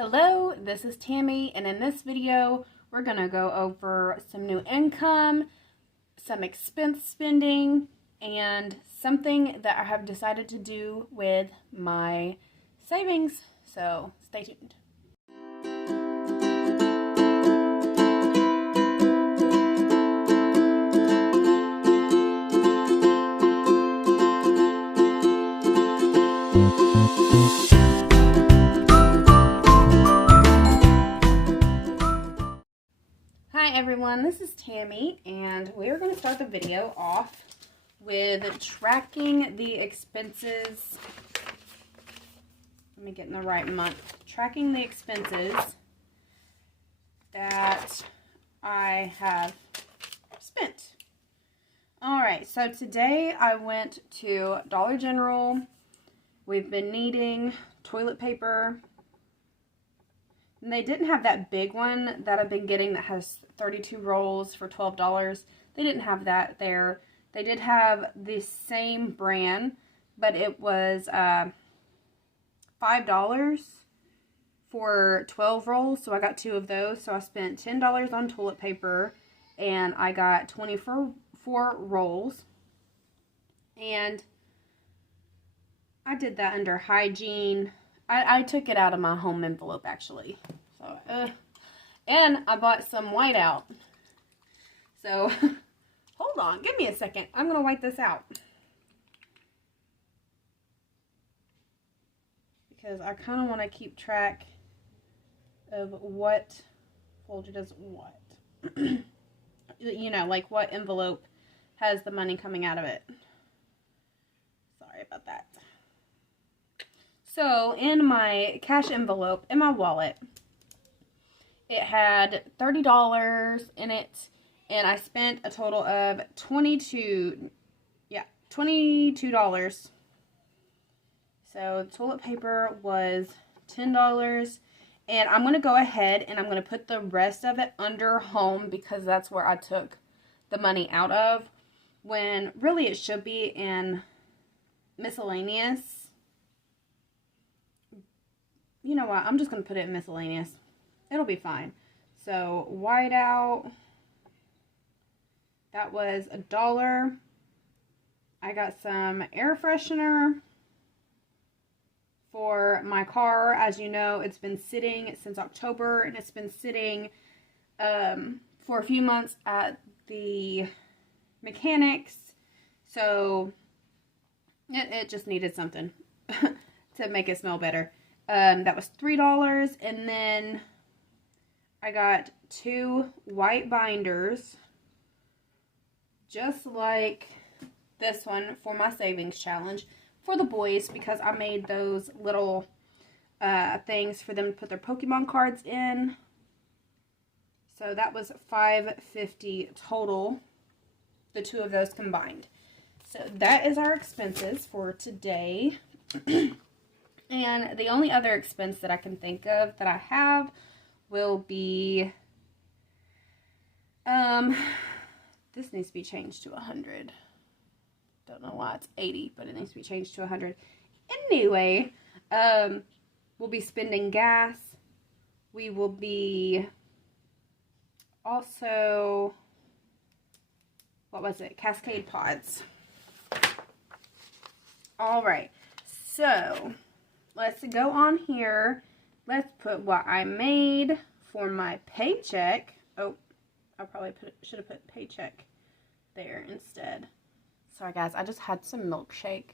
Hello, this is Tammy, and in this video, we're going to go over some new income, some expense spending, and something that I have decided to do with my savings. So stay tuned. Hi everyone, this is Tammy, and we are going to start the video off with tracking the expenses. Let me get in the right month. Tracking the expenses that I have spent. Alright, so today I went to Dollar General. We've been needing toilet paper. And they didn't have that big one that I've been getting that has 32 rolls for $12. They didn't have that there. They did have the same brand, but it was $5 for 12 rolls. So I got 2 of those. So I spent $10 on toilet paper, and I got 24 rolls. And I did that under hygiene. I took it out of my home envelope, actually. So, and I bought some whiteout. So, hold on. Give me a second. I'm going to white this out. Because I kind of want to keep track of what folder does what. You know, like what envelope has the money coming out of it. Sorry about that. So, in my cash envelope, in my wallet, it had $30 in it, and I spent a total of $22. So, toilet paper was $10, and I'm going to go ahead and I'm going to put the rest of it under home because that's where I took the money out of, when really it should be in miscellaneous. You know what? I'm just going to put it in miscellaneous. It'll be fine. So, whiteout. That was $1. I got some air freshener for my car. As you know, it's been sitting since October, and it's been sitting for a few months at the mechanics. So, it just needed something to make it smell better. That was $3, and then I got 2 white binders, just like this one for my savings challenge for the boys, because I made those little things for them to put their Pokemon cards in. So that was $5.50 total, the 2 of those combined. So that is our expenses for today. And the only other expense that I can think of that I have will be, this needs to be changed to 100. Don't know why it's 80, but it needs to be changed to 100. Anyway, we'll be spending gas. We will be also, what was it? Cascade pods. All right, so let's go on here. Let's put what I made for my paycheck. Oh, I probably should have put paycheck there instead. Sorry guys, I just had some milkshake.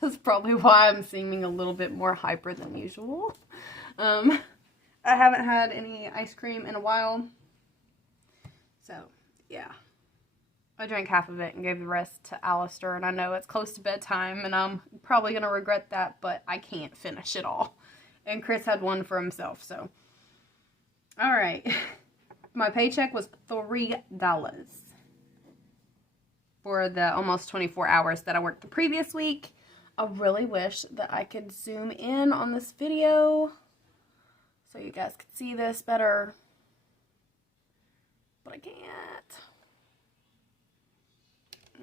That's probably why I'm seeming a little bit more hyper than usual. I haven't had any ice cream in a while. So, yeah. I drank half of it and gave the rest to Alistair, and I know it's close to bedtime, and I'm probably going to regret that, but I can't finish it all. And Chris had one for himself, so. Alright. My paycheck was $3 for the almost 24 hours that I worked the previous week. I really wish that I could zoom in on this video so you guys could see this better, but I can't.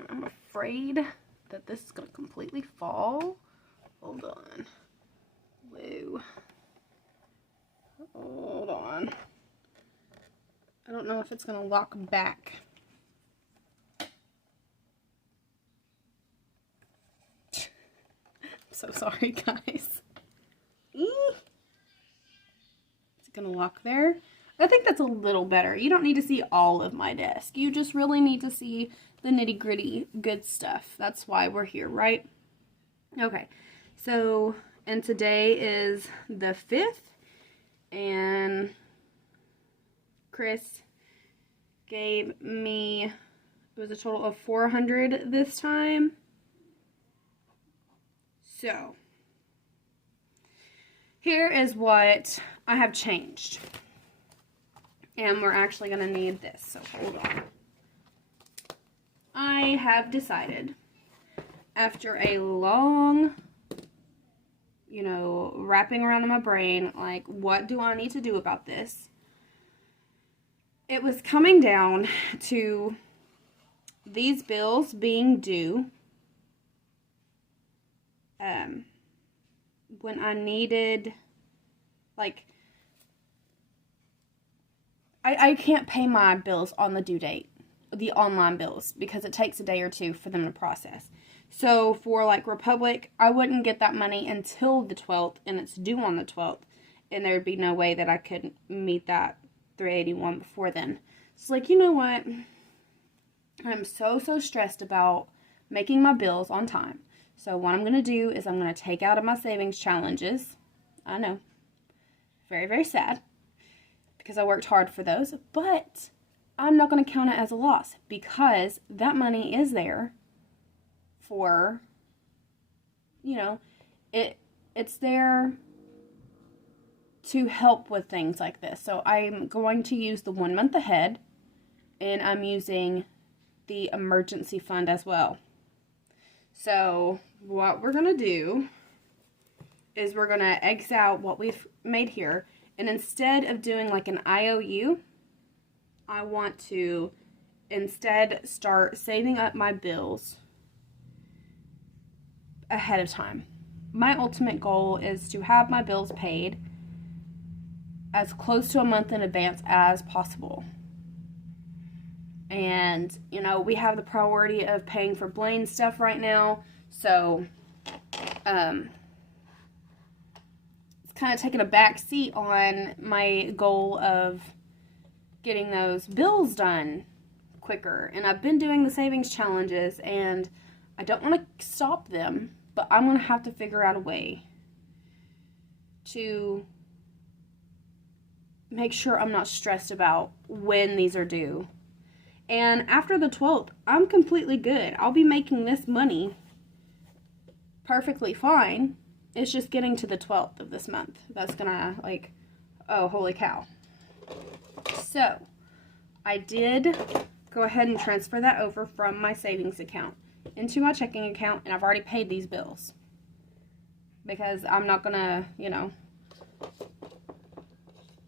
I'm afraid that this is going to completely fall. Hold on. Whoa. don't know if it's going to lock back. I'm so sorry, guys. Is it going to lock there? I think that's a little better. You don't need to see all of my desk. You just really need to see the nitty-gritty good stuff. That's why we're here, right? Okay, so, and today is the 5th, and Chris gave me, it was a total of $400 this time. So, here is what I have changed. And we're actually going to need this, so hold on. I have decided, after a long, you know, wrapping around in my brain, like, what do I need to do about this? It was coming down to these bills being due when I needed, like, I can't pay my bills on the due date, the online bills, because it takes a day or two for them to process. So for like Republic, I wouldn't get that money until the 12th, and it's due on the 12th, and there would be no way that I could meet that $381 before then. So like, you know what? I'm so stressed about making my bills on time. So what I'm going to do is I'm going to take out of my savings challenges. I know. Very sad, because I worked hard for those, but I'm not going to count it as a loss, because that money is there for, you know, it's there to help with things like this. So I'm going to use the 1 month ahead, and I'm using the emergency fund as well. So what we're going to do is we're going to X out what we've made here. And instead of doing like an IOU, I want to instead start saving up my bills ahead of time. My ultimate goal is to have my bills paid as close to a month in advance as possible. And, you know, we have the priority of paying for Blaine's stuff right now. So, it's kind of taking a back seat on my goal of getting those bills done quicker. And I've been doing the savings challenges, and I don't want to stop them, but I'm going to have to figure out a way to make sure I'm not stressed about when these are due. And after the 12th, I'm completely good. I'll be making this money perfectly fine. It's just getting to the 12th of this month that's gonna, like, oh, holy cow. So, I did go ahead and transfer that over from my savings account into my checking account, and I've already paid these bills. Because I'm not gonna, you know,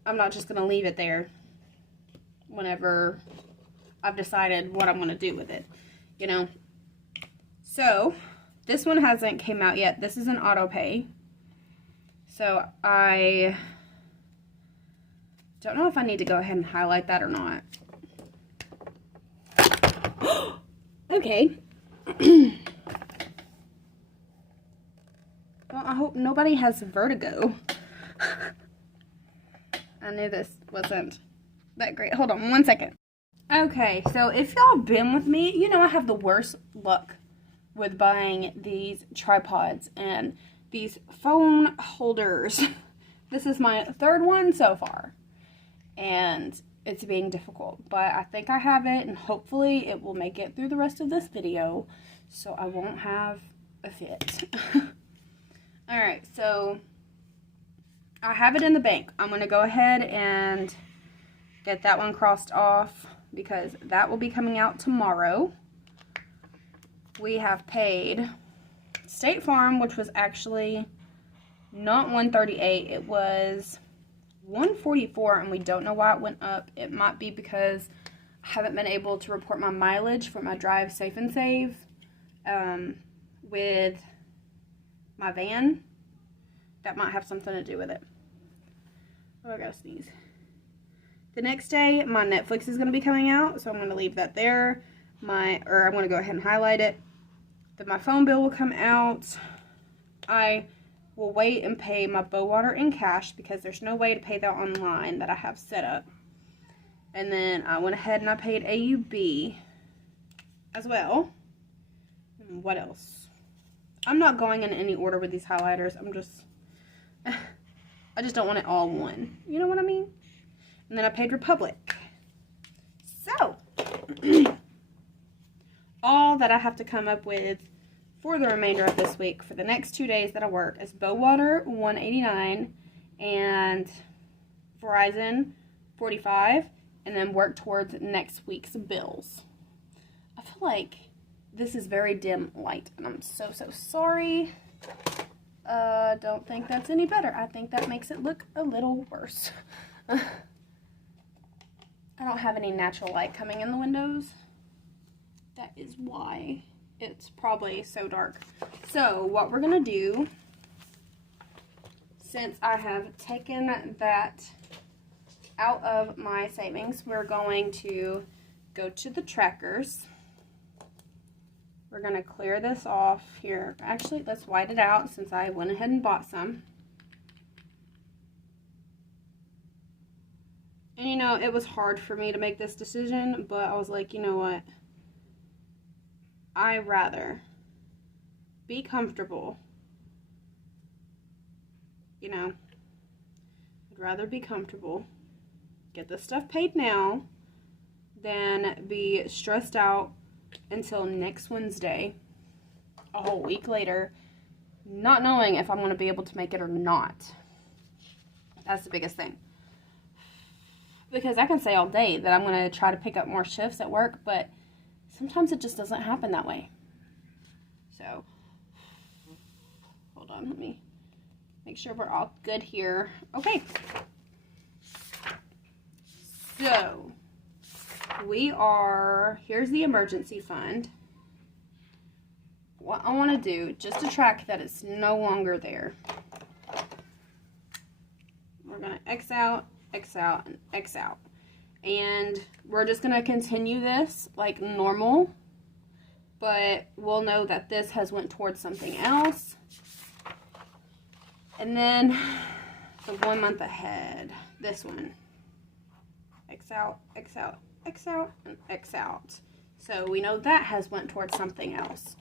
I'm not just gonna leave it there whenever I've decided what I'm gonna do with it, you know. So, this one hasn't came out yet. This is an auto pay. So I don't know if I need to go ahead and highlight that or not. Okay. Well, I hope nobody has vertigo. I knew this wasn't that great. Hold on 1 second. Okay, so if y'all been with me, you know I have the worst luck with buying these tripods and these phone holders. This is my third one so far, and it's being difficult, but I think I have it, and hopefully it will make it through the rest of this video so I won't have a fit. Alright, so I have it in the bank. I'm going to go ahead and get that one crossed off because that will be coming out tomorrow. We have paid State Farm, which was actually not $138, it was $144, and we don't know why it went up. It might be because I haven't been able to report my mileage for my Drive Safe and Save with my van. That might have something to do with it. Oh, I gotta sneeze. The next day, my Netflix is going to be coming out, so I'm going to leave that there. I'm going to go ahead and highlight it. Then my phone bill will come out. I will wait and pay my Bowater in cash because there's no way to pay that online that I have set up. And then I went ahead and I paid AUB as well. And what else? I'm not going in any order with these highlighters. I just don't want it all one. You know what I mean? And then I paid Republic. So, all that I have to come up with for the remainder of this week, for the next 2 days that I work, is Bowater $189 and Verizon $45, and then work towards next week's bills. I feel like this is very dim light, and I'm so sorry. Don't think that's any better. I think that makes it look a little worse. I don't have any natural light coming in the windows. That is why it's probably so dark. So what we're going to do, since I have taken that out of my savings, we're going to go to the trackers. We're going to clear this off here. Actually, let's white it out since I went ahead and bought some. And you know, it was hard for me to make this decision, but I was like, you know what? I'd rather be comfortable. You know, I'd rather be comfortable, get this stuff paid now, than be stressed out until next Wednesday, a whole week later, not knowing if I'm going to be able to make it or not. That's the biggest thing. Because I can say all day that I'm going to try to pick up more shifts at work, but sometimes it just doesn't happen that way. So, hold on, let me make sure we're all good here. Okay. So, here's the emergency fund. What I want to do, just to track that it's no longer there, we're going to X out, X out, and X out. And we're just going to continue this like normal, but we'll know that this has went towards something else. And then the 1 month ahead, this one, X out, X out, X out, and X out. So we know that has went towards something else.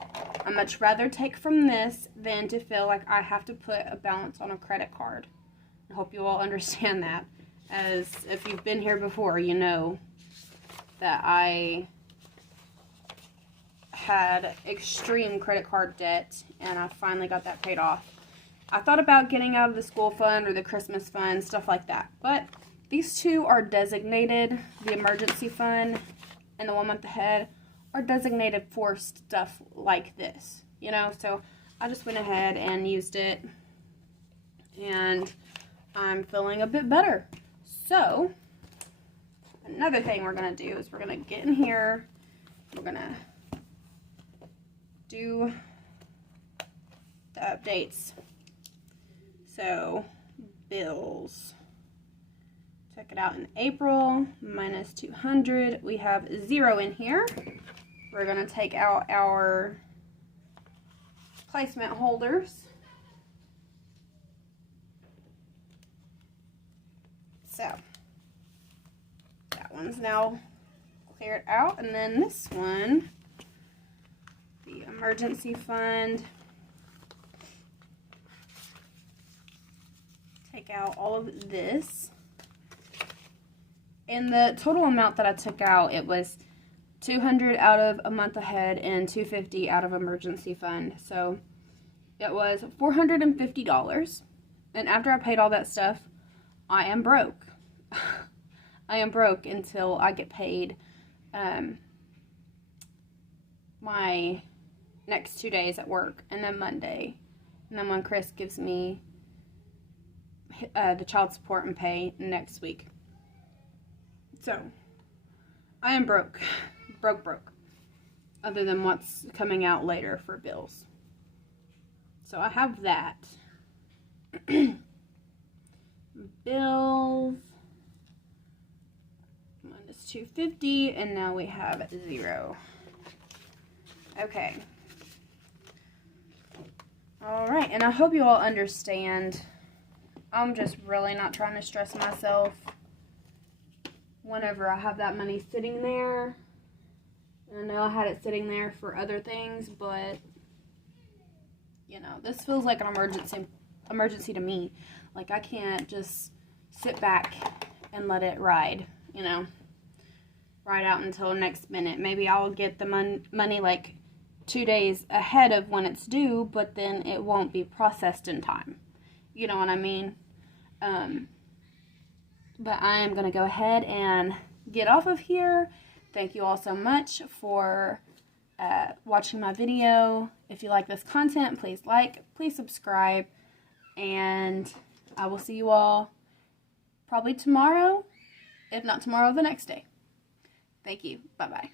I'd much rather take from this than to feel like I have to put a balance on a credit card. I hope you all understand that. As if you've been here before, you know that I had extreme credit card debt, and I finally got that paid off. I thought about getting out of the school fund or the Christmas fund, stuff like that, but these two are designated. The emergency fund and the 1 month ahead are designated for stuff like this, you know, so I just went ahead and used it, and I'm feeling a bit better. So, another thing we're going to do is we're going to get in here, we're going to do the updates. So, bills. Check it out in April, minus 200. We have 0 in here. We're going to take out our placement holders. So, that one's now cleared out. And then this one, the emergency fund. Take out all of this. And the total amount that I took out, it was $200 out of a month ahead and $250 out of emergency fund. So, it was $450. And after I paid all that stuff, I am broke. I am broke until I get paid my next 2 days at work, and then Monday. And then when Chris gives me the child support and pay next week. So, I am broke. Broke. Other than what's coming out later for bills. So, I have that. Bills. 250, and now we have 0. Okay. Alright, and I hope you all understand. I'm just really not trying to stress myself whenever I have that money sitting there. I know I had it sitting there for other things, but, you know, this feels like an emergency to me. Like, I can't just sit back and let it ride, you know, ride out until next minute. Maybe I'll get the money, like, 2 days ahead of when it's due, but then it won't be processed in time. You know what I mean? But I am going to go ahead and get off of here. Thank you all so much for watching my video. If you like this content, please like, please subscribe, and I will see you all probably tomorrow, if not tomorrow, the next day. Thank you. Bye-bye.